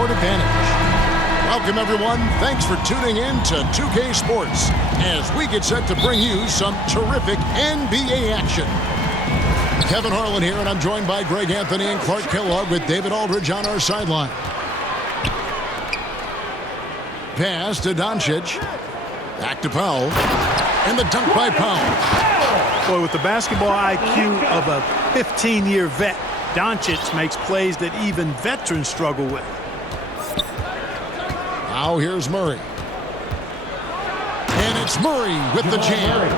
court advantage. Welcome, everyone. Thanks for tuning in to 2K Sports as we get set to bring you some terrific NBA action. Kevin Harlan here, and I'm joined by Greg Anthony and Clark Kellogg with David Aldridge on our sideline. Pass to Doncic. Back to Powell. And the dunk by Powell. Boy, with the basketball IQ of a 15-year vet, Doncic makes plays that even veterans struggle with. Now here's Murray. And it's Murray with the jam.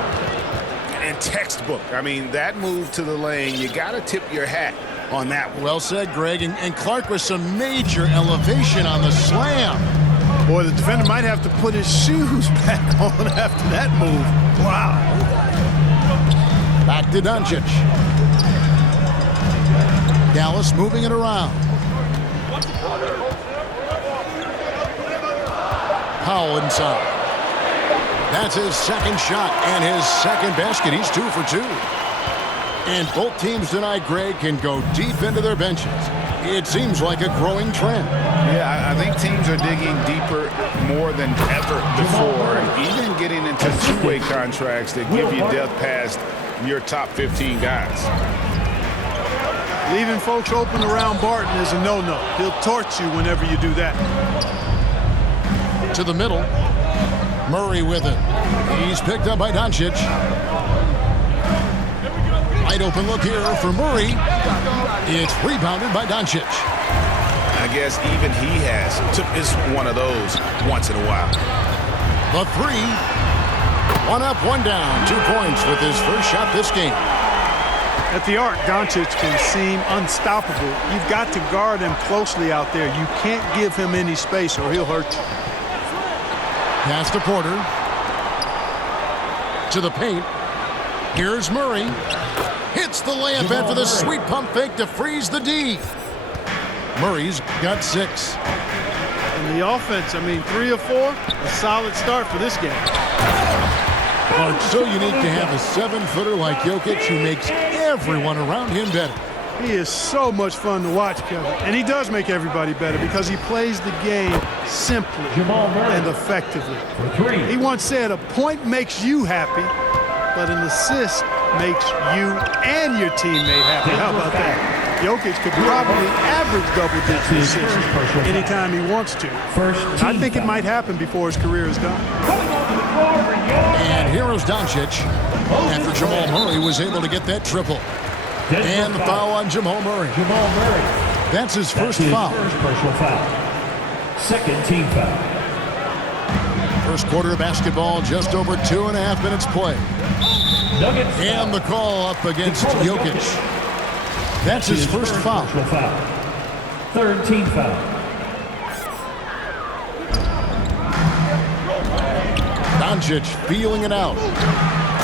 And textbook. I mean, that move to the lane, you got to tip your hat on that one. Well said, Greg. And Clark with some major elevation on the slam. Boy, the defender might have to put his shoes back on after that move. Wow. Back to Doncic. Dallas moving it around. Powell inside. That's his second shot and his second basket. He's 2 for 2. And both teams tonight, Greg, can go deep into their benches. It seems like a growing trend. Yeah, I think teams are digging deeper more than ever before, and even getting into two-way contracts that give you depth past your top 15 guys. Leaving folks open around Barton is a no-no. He'll torch you whenever you do that. To the middle. Murray with it. He's picked up by Doncic. Wide open look here for Murray. It's rebounded by Doncic. I guess even he is one of those once in a while. The three. 1 up, 1 down. 2 points with his first shot this game. At the arc, Doncic can seem unstoppable. You've got to guard him closely out there. You can't give him any space or he'll hurt you. Pass to Porter. To the paint. Here's Murray. Hits the layup after the sweet pump fake to freeze the D. Murray's got 6. And the offense, 3 or 4, a solid start for this game. Oh, it's so unique to have a 7-footer like Jokic who makes everyone around him better. He is so much fun to watch, Kevin. And he does make everybody better because he plays the game simply and effectively. He once said, a point makes you happy, but an assist makes you and your teammate happy. How about that? Jokic could probably average double-digit assists anytime he wants to. I think it might happen before his career is done. And here is Doncic after Jamal Murray was able to get that triple. And the foul on Jamal Murray. That's his first foul. Second team foul. First quarter of basketball, just over 2.5 minutes play. And the call up against Jokic. That's his first foul. Third team foul. Doncic feeling it out.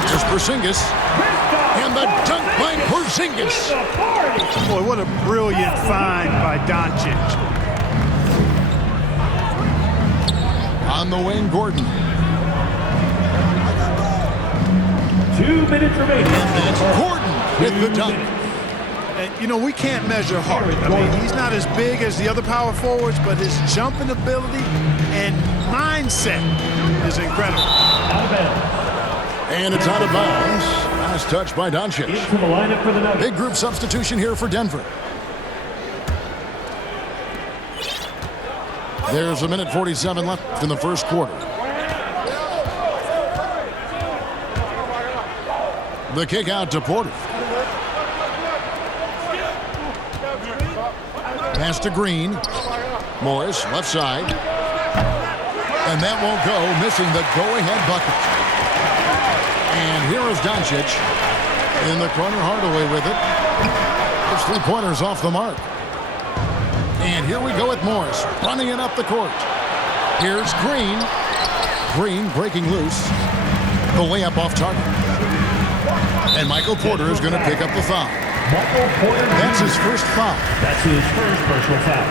Here's Porzingis. And the dunk by Porzingis. Boy, what a brilliant find by Doncic. On the wing, Gordon. 2 minutes remaining. And that's Gordon with the dunk. And, we can't measure heart. He's not as big as the other power forwards, but his jumping ability and mindset is incredible. And it's out of bounds. Last touch by Doncic. Into the lineup for the Nuggets. Big group substitution here for Denver. There's 1:47 left in the first quarter. The kick out to Porter. Pass to Green. Morris, left side. And that won't go, missing the go-ahead bucket. And here is Doncic. In the corner, Hardaway with it. His 3-pointers off the mark. And here we go with Morris, running it up the court. Here's Green. Green breaking loose. The layup off target. And Michael Porter is going to pick up the foul. That's his first foul. That's his first personal foul.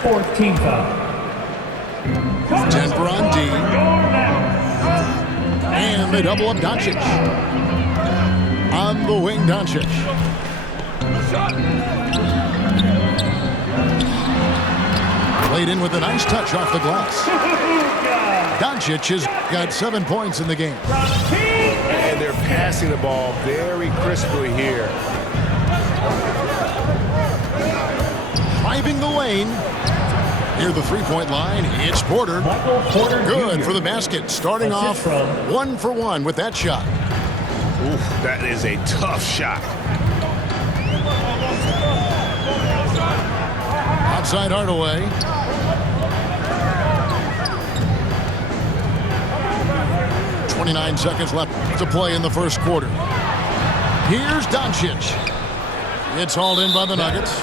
Fourth team foul. Denver on D. And they double up Doncic. On the wing, Doncic. Laid in with a nice touch off the glass. Doncic has got 7 points in the game. And they're passing the ball very crisply here. Driving the lane. Near the three-point line, it's Porter. Good for the basket. Starting off 1 for 1 with that shot. Ooh, that is a tough shot. Outside Hardaway. .29 seconds left to play in the first quarter. Here's Doncic. It's hauled in by the Nuggets.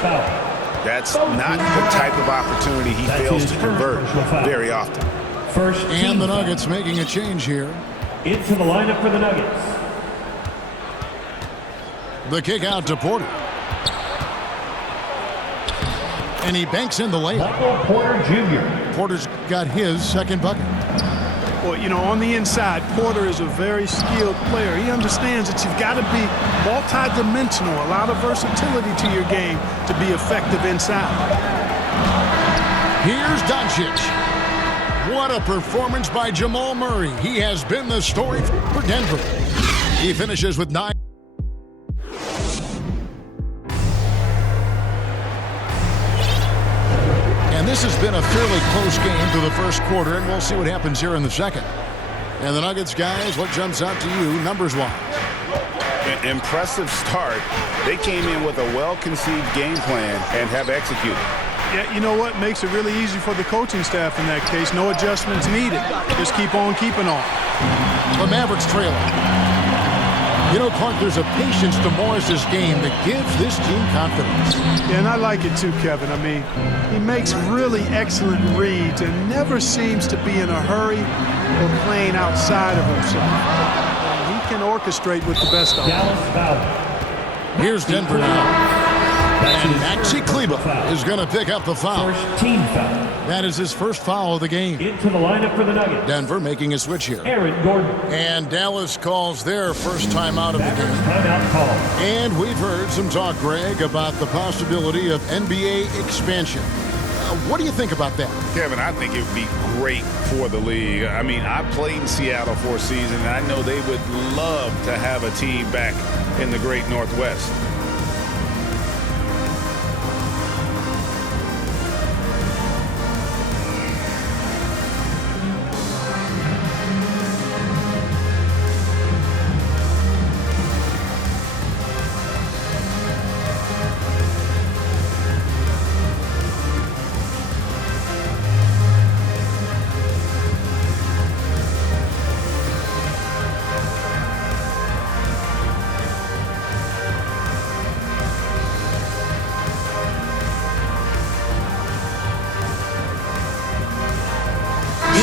That's not the type of opportunity he fails to convert very often. And the Nuggets making a change here. Into the lineup for the Nuggets. The kick out to Porter. And he banks in the layup. Michael Porter Jr. Porter's got his second bucket. Well, you know, on the inside, Porter is a very skilled player. He understands that you've got to be multi-dimensional, a lot of versatility to your game to be effective inside. Here's Doncic. What a performance by Jamal Murray. He has been the story for Denver. He finishes with 9. And this has been a fairly close game through the first quarter, and we'll see what happens here in the second. And the Nuggets, guys, what jumps out to you numbers-wise? An impressive start. They came in with a well-conceived game plan and have executed. Yeah, you know what? Makes it really easy for the coaching staff in that case. No adjustments needed. Just keep on keeping on. The Mavericks trailing. You know, Clark, there's a patience to Morris's game that gives this team confidence. Yeah, and I like it too, Kevin. I mean, he makes really excellent reads and never seems to be in a hurry or playing outside of himself. He can orchestrate with the best of them. Here's Denver now. And Maxi Kleber is going to pick up the foul. First team foul. That is his first foul of the game. Into the lineup for the Nuggets. Denver making a switch here. Aaron Gordon. And Dallas calls their first time out of the game. Timeout call. And we've heard some talk, Greg, about the possibility of NBA expansion. What do you think about that? Kevin, I think it would be great for the league. I mean, I played in Seattle for a season, and I know they would love to have a team back in the great Northwest.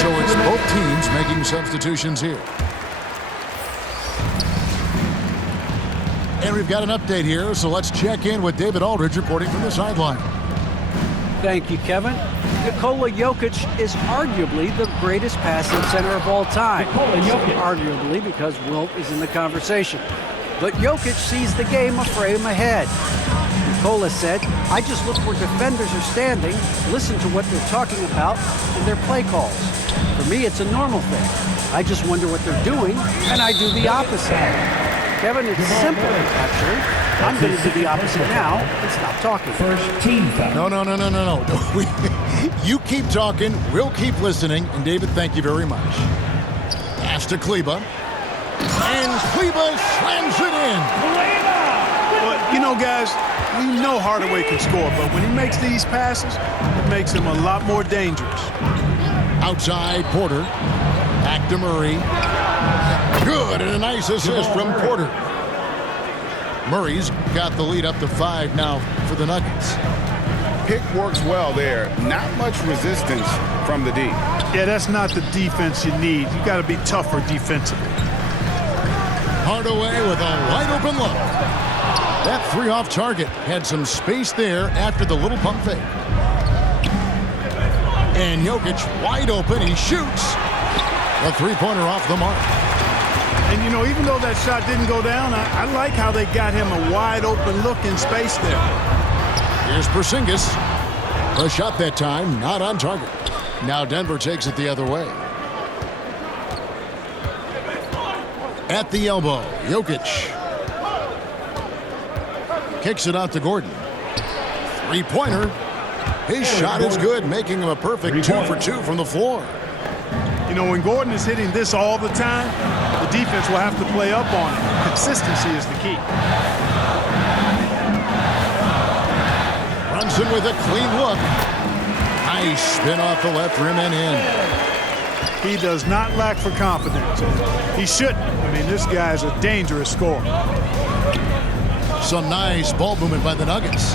So it's both teams making substitutions here. And we've got an update here, so let's check in with David Aldridge reporting from the sideline. Thank you, Kevin. Nikola Jokic is arguably the greatest passing center of all time. Arguably because Wilt is in the conversation. But Jokic sees the game a frame ahead. Nikola said, I just look where defenders are standing, listen to what they're talking about, and their play calls. For me, it's a normal thing. I just wonder what they're doing, and I do the opposite. Kevin, it's simple, actually. I'm going to do the opposite now and stop talking. First team foul. No. You keep talking, we'll keep listening, and David, thank you very much. Pass to Kleber. And Kleber slams it in. Well, you know, guys, we know Hardaway can score, but when he makes these passes, it makes him a lot more dangerous. Outside, Porter. Back to Murray. Good, and a nice assist from Porter. Murray's got the lead up to 5 now for the Nuggets. Pick works well there. Not much resistance from the D. Yeah, that's not the defense you need. You got to be tougher defensively. Hardaway with a wide open look. That 3 off target had some space there after the little pump fake. And Jokic wide open. He shoots. A 3-pointer off the mark. And, you know, even though that shot didn't go down, I like how they got him a wide open look in space there. Here's Porzingis. The shot that time, not on target. Now Denver takes it the other way. At the elbow, Jokic. Kicks it out to Gordon. Three-pointer. His shot is good, making him a perfect 2 for 2 from the floor. You know, when Gordon is hitting this all the time, the defense will have to play up on it. Consistency is the key. Brunson with a clean look. Nice spin off the left rim and in. He does not lack for confidence. He shouldn't. I mean, this guy is a dangerous scorer. Some nice ball movement by the Nuggets.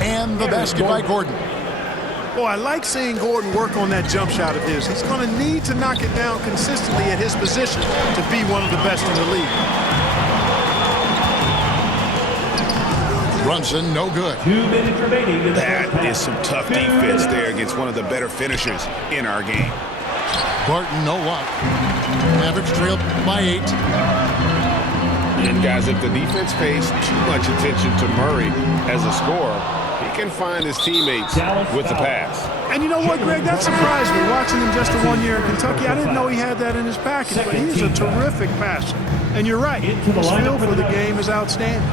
And the basket by Gordon. Boy, I like seeing Gordon work on that jump shot of his. He's going to need to knock it down consistently at his position to be one of the best in the league. Brunson, no good. 2 minutes remaining in the first That half. is some tough defense there against one of the better finishers in our game. Barton, no luck. Mavericks trail by 8. And guys, if the defense pays too much attention to Murray as a scorer, he can find his teammates with the pass. And you know what, Greg? That surprised me. Watching him just 1 year in Kentucky, I didn't know he had that in his package. But he's a terrific passer. And you're right. His feel for the game is outstanding.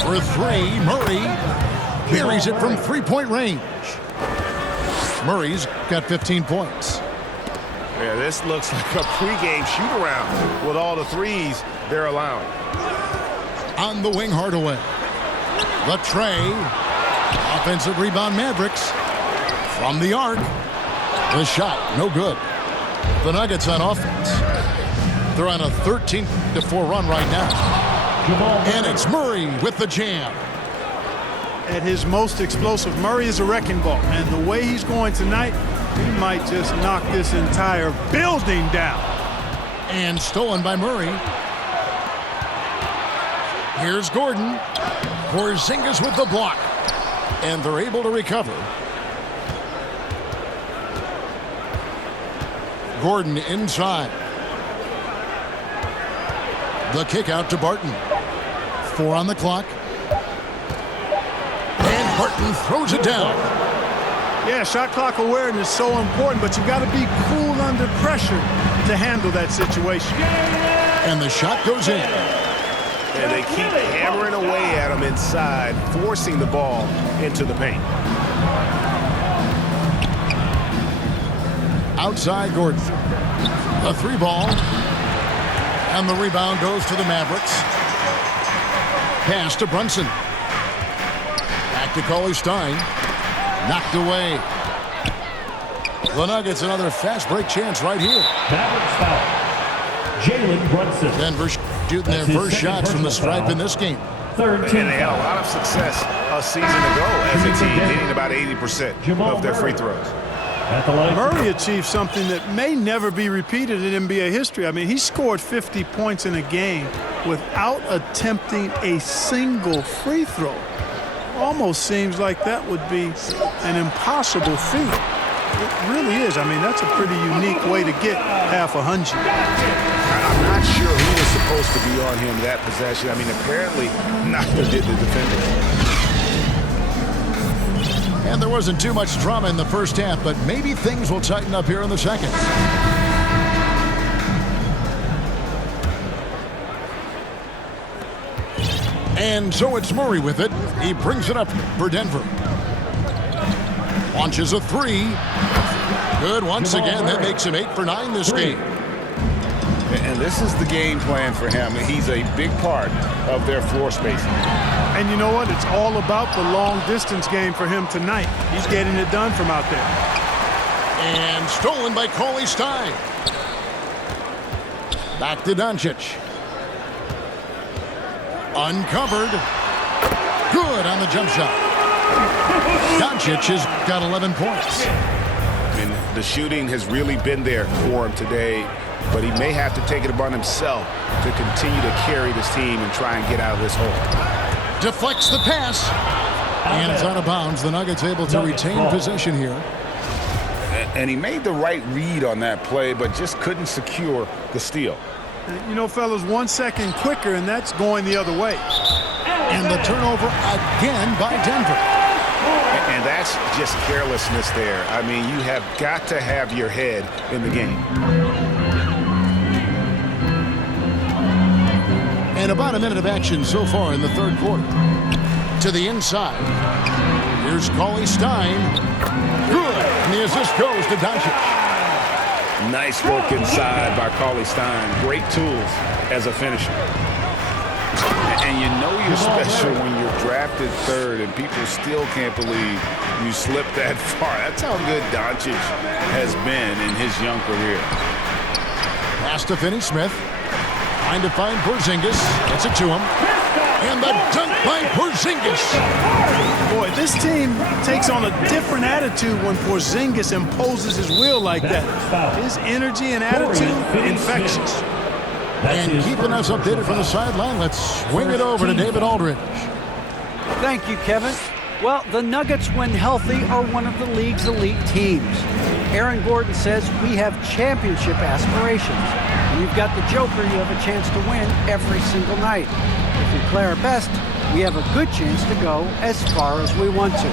For 3, Murray buries it from three-point range. Murray's got 15 points. Yeah, this looks like a pregame shoot-around with all the threes they're allowing. On the wing, Hardaway. The tray. Offensive rebound, Mavericks. From the arc. The shot, no good. The Nuggets on offense. They're on a 13-4 run right now. And it's Murray with the jam. At his most explosive, Murray is a wrecking ball. And the way he's going tonight, he might just knock this entire building down. And stolen by Murray. Here's Gordon. Porzingis with the block. And they're able to recover. Gordon inside. The kick out to Barton. 4 on the clock. And Barton throws it down. Yeah, shot clock awareness is so important, but you've got to be cool under pressure to handle that situation. And the shot goes in. And they keep hammering away at him inside, forcing the ball into the paint. Outside Gordon. A 3-ball. And the rebound goes to the Mavericks. Pass to Brunson. Back to Cauley-Stein. Knocked away. The Nuggets another fast break chance right here. Mavericks foul. Jalen Brunson. Denver shooting their first shots from the stripe in this game. Third team And they had a lot of success a season ago as a team, hitting about 80% of their free throws. At the line. Murray achieved something that may never be repeated in NBA history. I mean, he scored 50 points in a game without attempting a single free throw. Almost seems like that would be an impossible feat. It really is. I mean, that's a pretty unique way to get half 100. I'm not sure who was supposed to be on him that possession. I mean, apparently neither did the defender. And there wasn't too much drama in the first half, but maybe things will tighten up here in the second. And so it's Murray with it. He brings it up for Denver. Launches a 3. Good once again. That makes him 8 for 9 this game. And this is the game plan for him. He's a big part of their floor spacing. And you know what? It's all about the long-distance game for him tonight. He's getting it done from out there. And stolen by Cauley-Stein. Back to Doncic. Uncovered. Good on the jump shot. Doncic has got 11 points. I mean, the shooting has really been there for him today, but he may have to take it upon himself to continue to carry this team and try and get out of this hole. Deflects the pass. And it's out of bounds. The Nuggets able to retain possession here. And he made the right read on that play, but just couldn't secure the steal. You know, fellas, 1 second quicker, and that's going the other way. And the turnover again by Denver. And And that's just carelessness there. I mean, you have got to have your head in the game. And about a minute of action so far in the third quarter. To the inside. Here's Cauley Stein. Good. And the assist goes to Doncic. Nice work inside by Cauley Stein. Great tools as a finisher. And you know you're special when you're drafted third and people still can't believe you slipped that far. That's how good Doncic has been in his young career. Pass to Finney-Smith. Trying to find Porzingis. Gets it to him. And the dunk by Porzingis. Boy, this team takes on a different attitude when Porzingis imposes his will like that. His energy and attitude, infectious. And keeping us updated from the sideline, let's swing it over to David Aldridge. Thank you, Kevin. Well, the Nuggets, when healthy, are one of the league's elite teams. Aaron Gordon says we have championship aspirations. When you've got the Joker, you have a chance to win every single night. If we play our best, we have a good chance to go as far as we want to.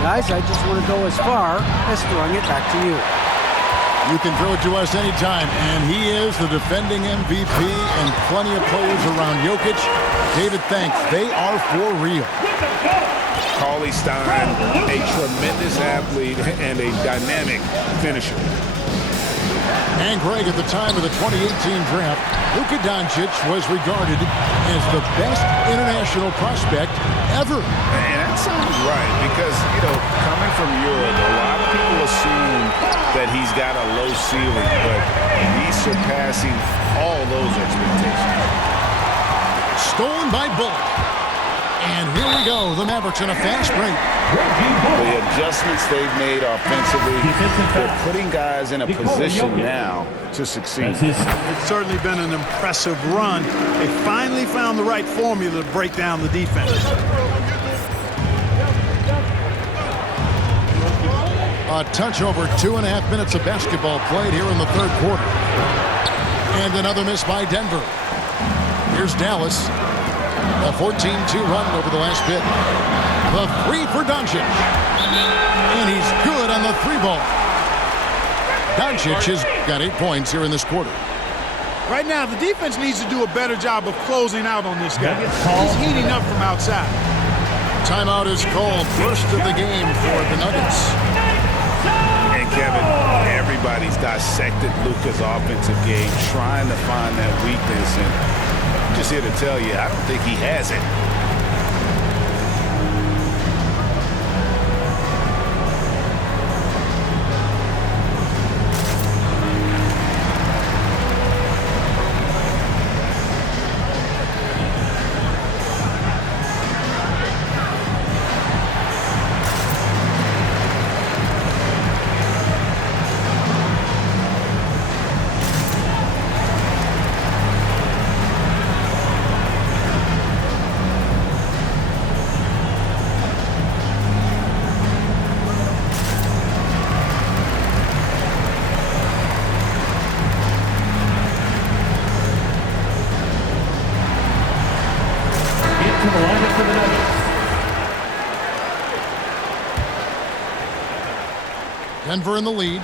Guys, I just want to go as far as throwing it back to you. You can throw it to us anytime, and he is the defending MVP and plenty of players around Jokic. David, thanks. They are for real. Cauley Stein, a tremendous athlete and a dynamic finisher. And Greg, at the time of the 2018 draft, Luka Doncic was regarded as the best international prospect ever. And that sounds right because, you know, coming from Europe, a lot of people assume that he's got a low ceiling, but he's surpassing all those expectations. Stolen by Bullock. And here we go, the Mavericks in a fast break. The adjustments they've made offensively, they're putting guys in a position now to succeed. It's certainly been an impressive run. They finally found the right formula to break down the defense. A touch over 2.5 minutes of basketball played here in the third quarter. And another miss by Denver. Here's Dallas. A 14-2 run over the last bit. The three for Doncic. And he's good on the three ball. Doncic has got 8 points here in this quarter. Right now, the defense needs to do a better job of closing out on this guy. He's heating up from outside. Timeout is called. First of the game for the Nuggets. And Kevin, everybody's dissected Luka's offensive game, trying to find that weakness. And I'm just here to tell you, I don't think he has it. Denver in the lead.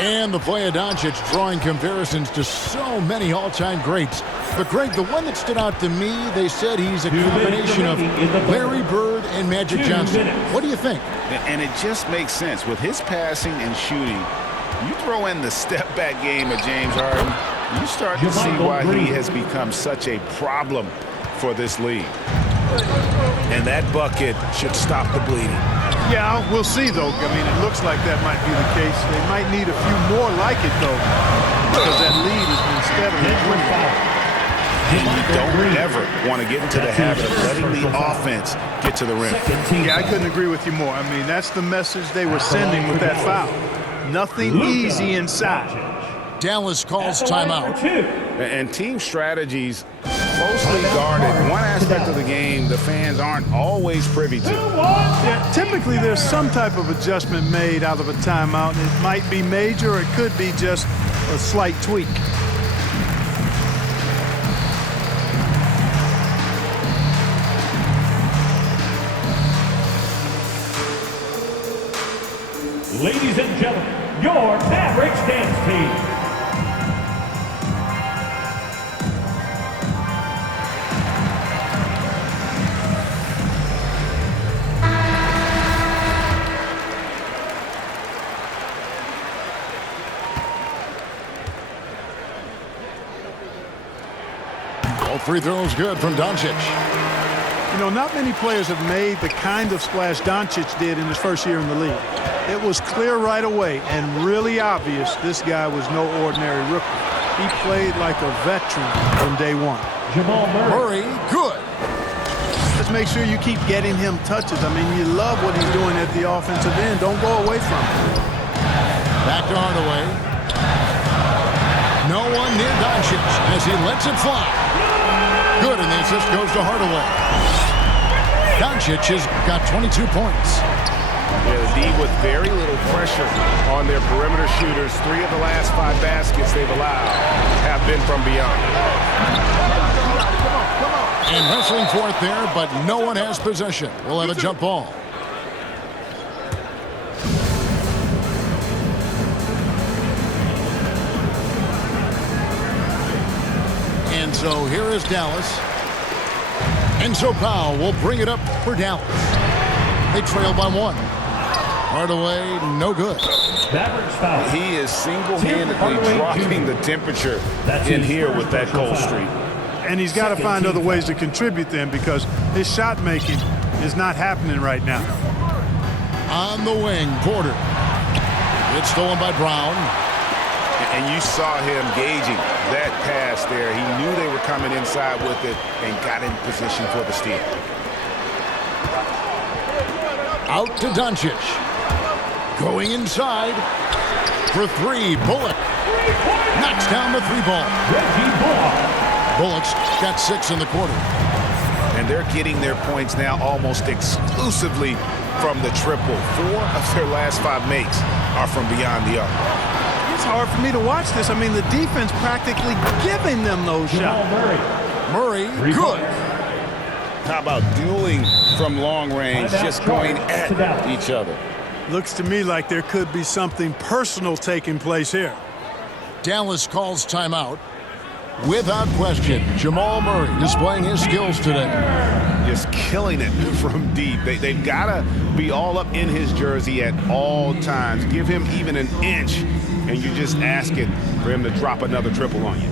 And the play of Doncic drawing comparisons to so many all-time greats. But, Greg, the one that stood out to me, they said he's a combination of Larry Bird and Magic Johnson. What do you think? And it just makes sense. With his passing and shooting, you throw in the step-back game of James Harden, you start to see why he has become such a problem for this league. And that bucket should stop the bleeding. Yeah, we'll see, though. I mean, it looks like that might be the case. They might need a few more like it, though, because that lead has been steadily dwindling. And you don't ever want to get into the habit of letting the offense get to the rim. Yeah, I couldn't agree with you more. I mean, that's the message they were sending with that foul. Nothing easy inside. Dallas calls timeout. And team strategies closely guarded. One aspect of the game the fans aren't always privy to. Yeah, typically there's some type of adjustment made out of a timeout. It might be major or it could be just a slight tweak. Ladies and gentlemen, your Mavericks dance team. All free throws good from Doncic. You know, not many players have made the kind of splash Doncic did in his first year in the league. It was clear right away and really obvious this guy was no ordinary rookie. He played like a veteran from day one. Jamal Murray, good. Just make sure you keep getting him touches. I mean, you love what he's doing at the offensive end. Don't go away from him. Back to Hardaway. No one near Doncic as he lets it fly. Good, and the assist goes to Hardaway. Doncic has got 22 points. Yeah, the D with very little pressure on their perimeter shooters. 3 of the last 5 baskets they've allowed have been from beyond. And wrestling for it there, but no one has possession. We'll have a jump ball. And so here is Dallas. And so Powell will bring it up for Dallas. They trail by 1. Hardaway, no good. Mavericks foul. He is single-handedly dropping the temperature in here with that cold streak. And he's got to find other ways to contribute then because his shot making is not happening right now. On the wing, Porter. It's stolen by Brown. And you saw him gauging that pass there. He knew they were coming inside with it and got in position for the steal. Out to Doncic. Going inside for 3. Bullock knocks down the 3-ball. Bullock's got 6 in the quarter. And they're getting their points now almost exclusively from the triple. 4 of their last 5 makes are from beyond the arc. It's hard for me to watch this. I mean, the defense practically giving them those shots. Murray, good. How about dueling from long range, just going at each other? Looks to me like there could be something personal taking place here. Dallas calls timeout. Without question, Jamal Murray displaying his skills today. Just killing it from deep. They've got to be all up in his jersey at all times. Give him even an inch, and you're just asking for him to drop another triple on you.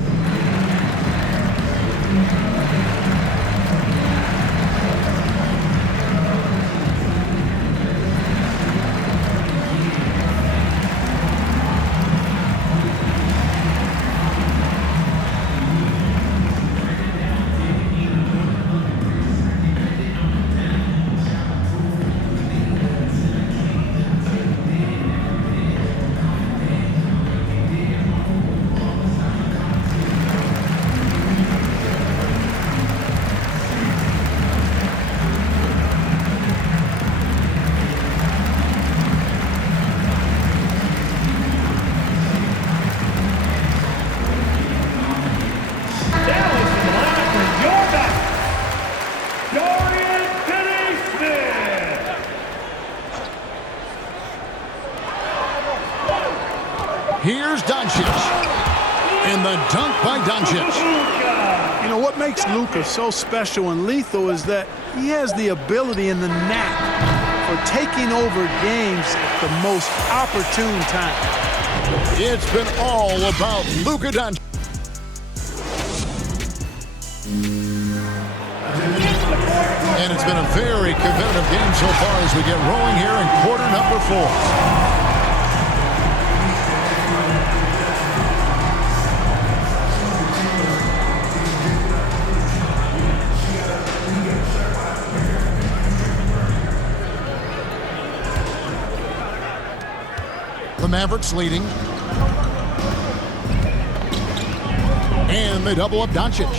Here's Doncic. And the dunk by Doncic. You know, what makes Luka so special and lethal is that he has the ability and the knack for taking over games at the most opportune time. It's been all about Luka Doncic. And it's been a very competitive game so far as we get rolling here in quarter number 4. The Mavericks leading. And they double up Doncic.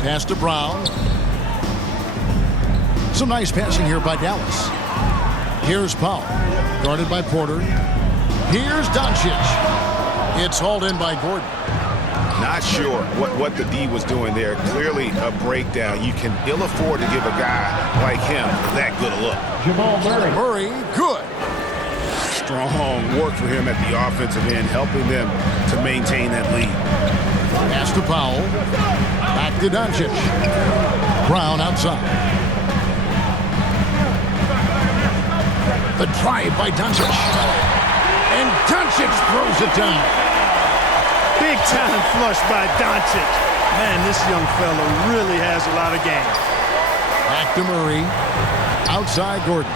Pass to Brown. Some nice passing here by Dallas. Here's Powell. Guarded by Porter. Here's Doncic. It's hauled in by Gordon. Not sure what the D was doing there. Clearly a breakdown. You can ill afford to give a guy like him that good a look. Jamal Murray. Murray, good. strong work for him at the offensive end, helping them to maintain that lead. Pass to Powell. Back to Doncic. Brown outside. The drive by Doncic. And Doncic throws it down. Big time flush by Doncic. Man, this young fella really has a lot of game. Back to Murray. Outside Gordon.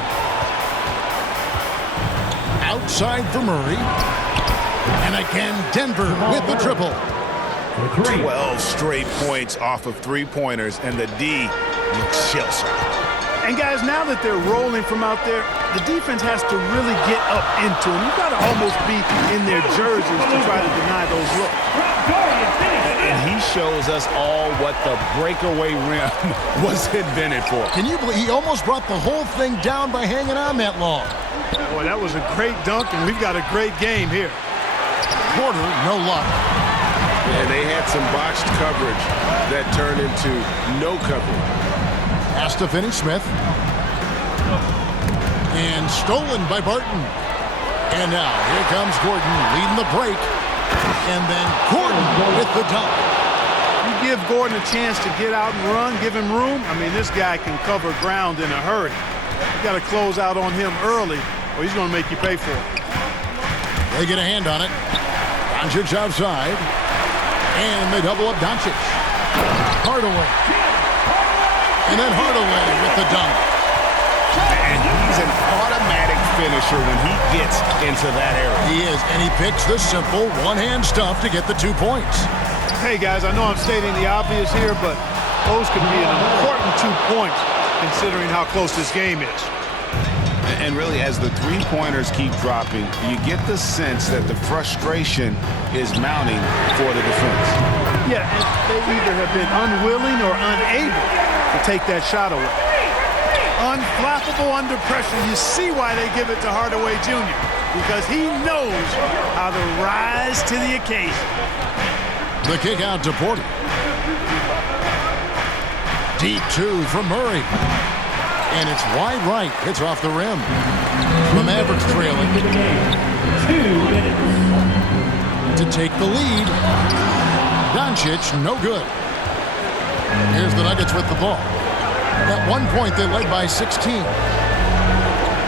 Outside for Murray. And again, Denver with the triple. 12 straight points off of three-pointers, and the D looks shell-shocked. And guys, now that they're rolling from out there, the defense has to really get up into them. You've got to almost be in their jerseys to try to deny those looks. And he shows us all what the breakaway rim was invented for. Can you believe he almost brought the whole thing down by hanging on that long? Boy, that was a great dunk, and we've got a great game here. Porter, no luck. And they had some botched coverage that turned into no coverage. Pass to Finney-Smith. And stolen by Barton. And now here comes Gordon leading the break. And then Gordon with the dunk. You give Gordon a chance to get out and run, give him room. I mean, this guy can cover ground in a hurry. You got to close out on him early, or he's going to make you pay for it. They get a hand on it. Doncic outside. And they double up Doncic. Hardaway. And then Hardaway with the dunk. And he's an automatic finisher when he gets into that area. He is, and he picks the simple one-hand stuff to get the 2 points. Hey, guys, I know I'm stating the obvious here, but those could be an important 2 points considering how close this game is. And really, as the three-pointers keep dropping, you get the sense that the frustration is mounting for the defense. Yeah, and they either have been unwilling or unable to take that shot away. Unflappable under pressure. You see why they give it to Hardaway Jr. because he knows how to rise to the occasion. The kick out to Porter. Deep two from Murray. And it's wide right. It's off the rim. The Mavericks trailing. 2 minutes. To take the lead. Doncic, no good. Here's the Nuggets with the ball. At one point, they led by 16.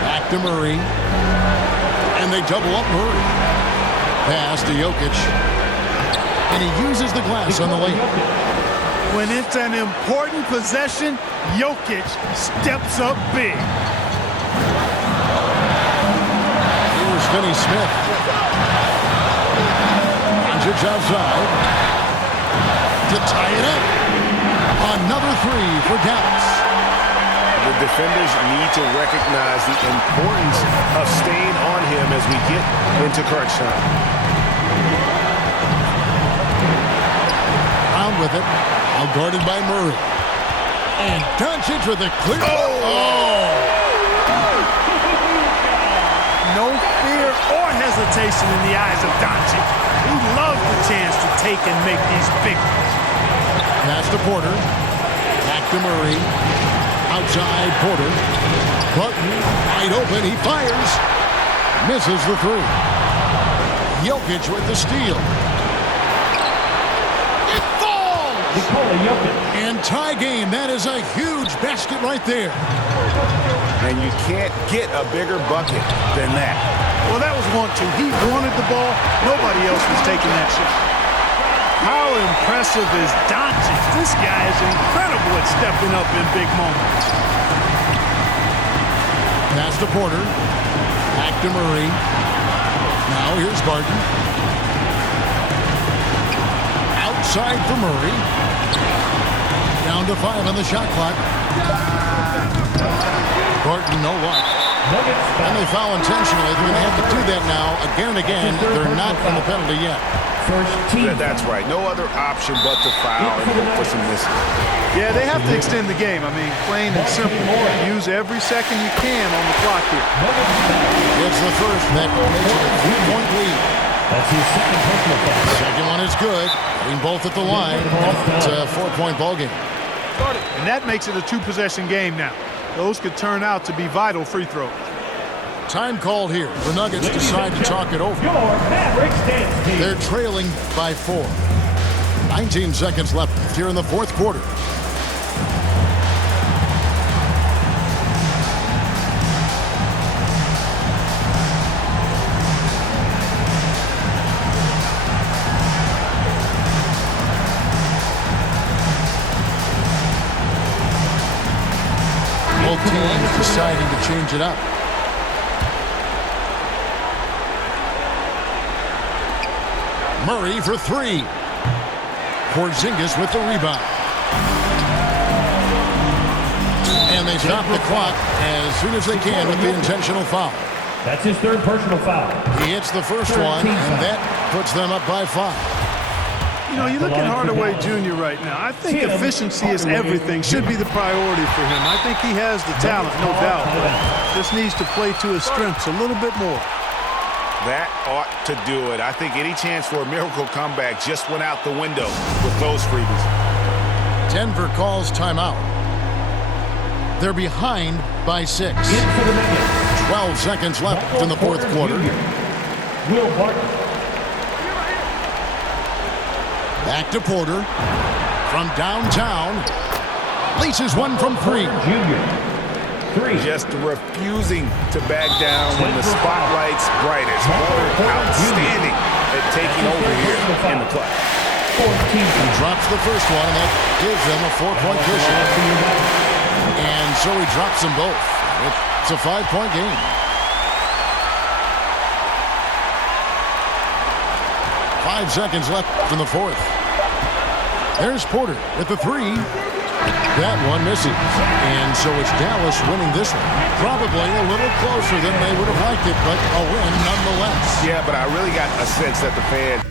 Back to Murray. And they double up Murray. Pass to Jokic. And he uses the glass on the layup. When it's an important possession, Jokic steps up big. Here's Finney-Smith. Doncic outside. To tie it up. Another three for Dallas. The defenders need to recognize the importance of staying on him as we get into crunch time. Round with it. Now guarded by Murray. And Doncic with a clear. Oh! No fear or hesitation in the eyes of Doncic. He loves the chance to take and make these big ones. Pass to Porter. Back to Murray. Outside Porter. Barton wide open. He fires. Misses the three. Jokic with the steal. It falls! And tie game. That is a huge basket right there. And you can't get a bigger bucket than that. Well, that was 1-2. He wanted the ball. Nobody else was taking that shot. How impressive is Doncic? This guy is incredible at stepping up in big moments. Pass to Porter. Back to Murray. Now here's Barton. Outside for Murray. Down to 5 on the shot clock. Barton, no luck. And they foul intentionally. They're going to have to do that now again and again. They're not in the penalty yet. That's right. No other option but to foul and hope for some misses. Yeah, they have to extend the game. I mean, plain and simple. Use every second you can on the clock here. It's the first that makes it a 3-point lead. That's his second personal foul. Second one is good. Being both at the line. It's a 4-point ball game. And that makes it a 2-possession game now. Those could turn out to be vital free throws. Time called here. The Nuggets decide to talk it over. Your Mavericks dance team. They're trailing by 4. 19 seconds left here in the fourth quarter. Both teams deciding to change it up. Murray for 3. Porzingis with the rebound. And they stop the clock as soon as they can with the intentional foul. That's his third personal foul. He hits the first one, and that puts them up by 5. You know, you look at Hardaway Jr. right now. I think efficiency is everything, should be the priority for him. I think he has the talent, no doubt, but just needs to play to his strengths a little bit more. That ought to do it. I think any chance for a miracle comeback just went out the window with those freebies. Denver calls timeout. They're behind by 6. 12 seconds left in the fourth quarter. Will Barton. Back to Porter. From downtown. Laces one from 3. Junior. 3. Just refusing to back down when the spotlight's brightest. Porter outstanding at taking over here in the clutch. He drops the first one, and that gives them a 4-point cushion. And so he drops them both. It's a 5-point game. Five seconds left in the fourth. There's Porter with the 3. That one misses. And so it's Dallas winning this one. Probably a little closer than they would have liked it, but a win nonetheless. Yeah, but I really got a sense that the fans